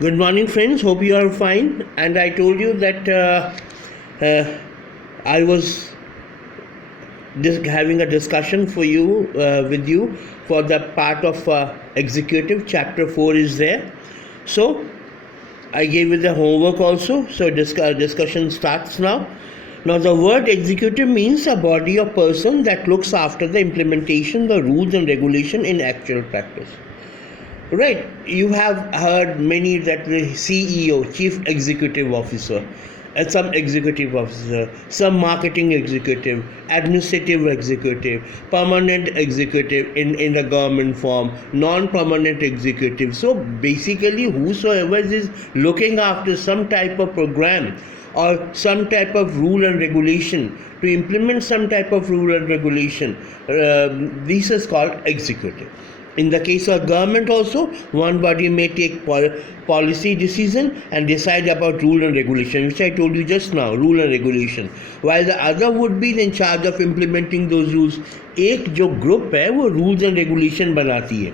Good morning, friends. Hope you are fine. And I told you that I was having a discussion for you with you for the part of executive. Chapter 4 is there. So I gave you the homework also. So discussion starts now. Now the word executive means a body or person that looks after the implementation, the rules and regulation in actual practice. Right, you have heard many that the CEO, Chief Executive Officer, and some executive officer, some marketing executive, administrative executive, permanent executive in the government form, non-permanent executive. So basically, whosoever is looking after some type of program or some type of rule and regulation to implement some type of rule and regulation, this is called executive. In the case of government also, one body may take policy decision and decide about rule and regulation, which I told you just now, rule and regulation, while the other would be in charge of implementing those rules. एक जो group है वो rules and regulation बनाती है,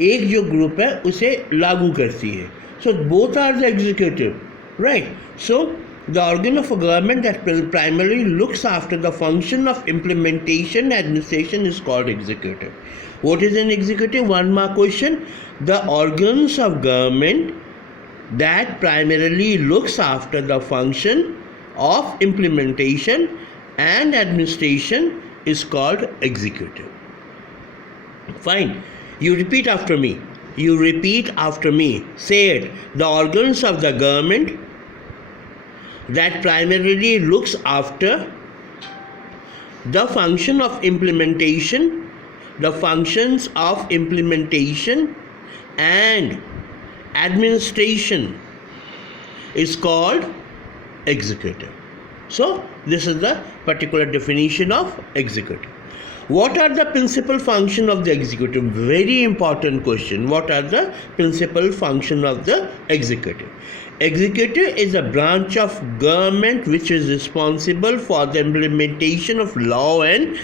एक जो group है उसे लागू करती है. So both are the executive, right? So the organ of a government that primarily looks after the function of implementation administration is called executive. What is an executive? One more question. The organs of government that primarily looks after the function of implementation and administration is called executive. Fine. You repeat after me. You repeat after me. Say it. The organs of the government that primarily looks after the function of implementation, the functions of implementation and administration is called executive. So this is the particular definition of executive. What are the principal function of the executive? Very important question. What are the principal function of the executive? Executive is a branch of government which is responsible for the implementation of law and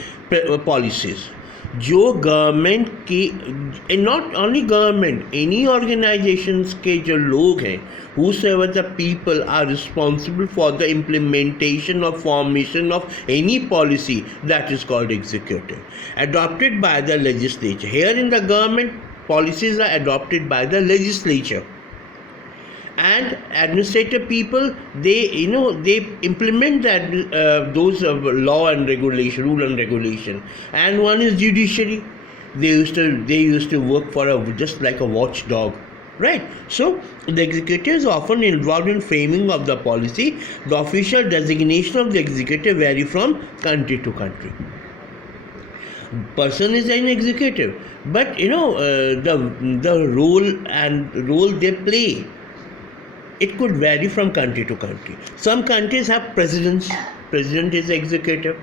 policies. जो government की, not only government, any organisations के जो लोग हैं, whosoever the people are responsible for the implementation or formation of any policy, that is called executive, adopted by the legislature. Here in the government, policies are adopted by the legislature, and administrative people, they implement that those law and regulation, rule and regulation. And one is judiciary. They used to work for just like a watchdog, right? So the executive is often involved in framing of the policy. The official designation of the executive vary from country to country. Person is an executive, but the role they play, it could vary from country to country. Some countries have presidents. President is executive.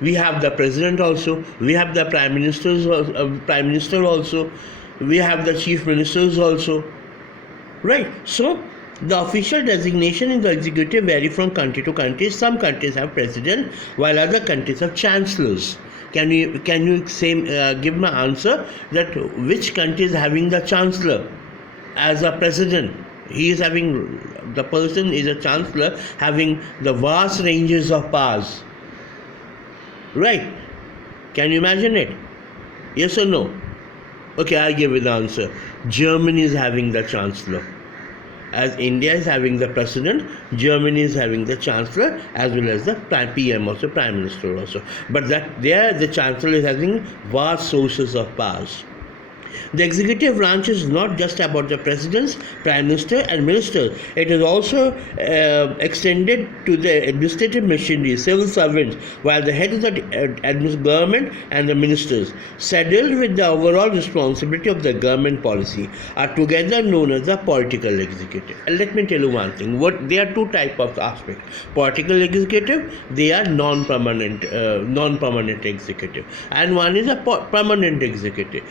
We have the president also. We have the prime minister also. We have the chief ministers also. Right. So the official designation in the executive vary from country to country. Some countries have president, while other countries have chancellors. Can you say give my answer that which country is having the chancellor as a president? He is having, the person is a chancellor having the vast ranges of powers. Right? Can you imagine it? Yes or no? Okay, I'll give you the answer. Germany is having the chancellor. As India is having the president, Germany is having the chancellor as well as the PM also, prime minister also. But that there the chancellor is having vast sources of powers. The executive branch is not just about the presidents, prime minister and ministers. It is also extended to the administrative machinery, civil servants, while the head of the government and the ministers, saddled with the overall responsibility of the government policy, are together known as the political executive. And let me tell you one thing. There are two types of aspects. Political executive, they are non-permanent executive, and one is a permanent executive.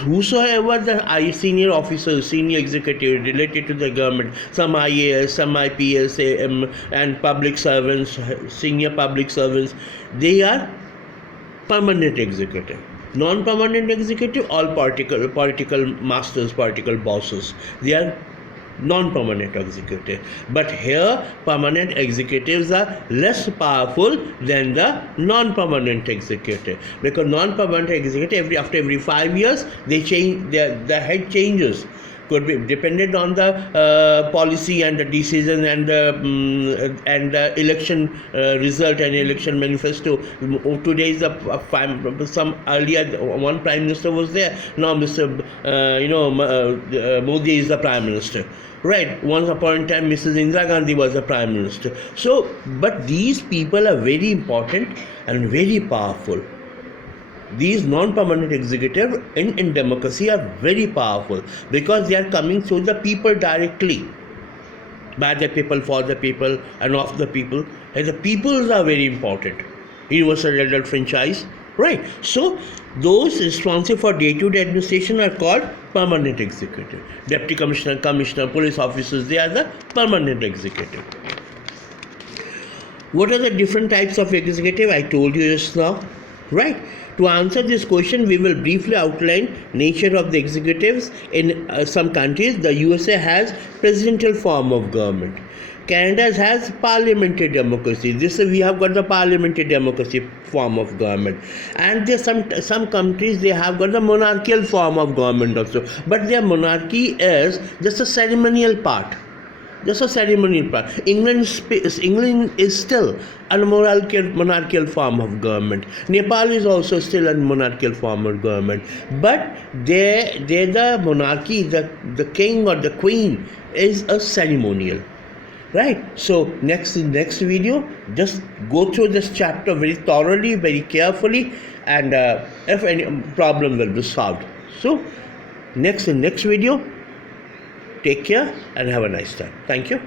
Whosoever the senior officers, senior executive related to the government, some IAS, some IPS, and public servants, senior public servants, they are permanent executive. Non-permanent executive, all political masters, political bosses, they are non-permanent executive. But here, permanent executives are less powerful than the non-permanent executive, because non-permanent executive after every 5 years they change, the head changes. Could be dependent on the policy and the decision and the election result and election manifesto. Today is some earlier one prime minister was there. Now Mr. Modi is the prime minister. Right, once upon a time Mrs. Indira Gandhi was the prime minister. So, but these people are very important and very powerful. These non-permanent executives in democracy are very powerful because they are coming through the people directly, by the people, for the people, and of the people. And the peoples are very important. Universal adult franchise, right? So those responsible for day-to-day administration are called permanent executive. Deputy commissioner, commissioner, police officers, they are the permanent executive. What are the different types of executive? I told you just now, right? To answer this question, we will briefly outline nature of the executives. In some countries, the USA has presidential form of government. Canada has parliamentary democracy. This we have got the parliamentary democracy form of government, and there some countries they have got the monarchical form of government also. But their monarchy is just a ceremonial part. Just a ceremonial part. England is still a monarchical form of government. Nepal is also still a monarchical form of government. But the monarchy, the king or the queen is a ceremonial. Right? So next video, just go through this chapter very thoroughly, very carefully, and if any problem will be solved. So next video. Take care and have a nice time. Thank you.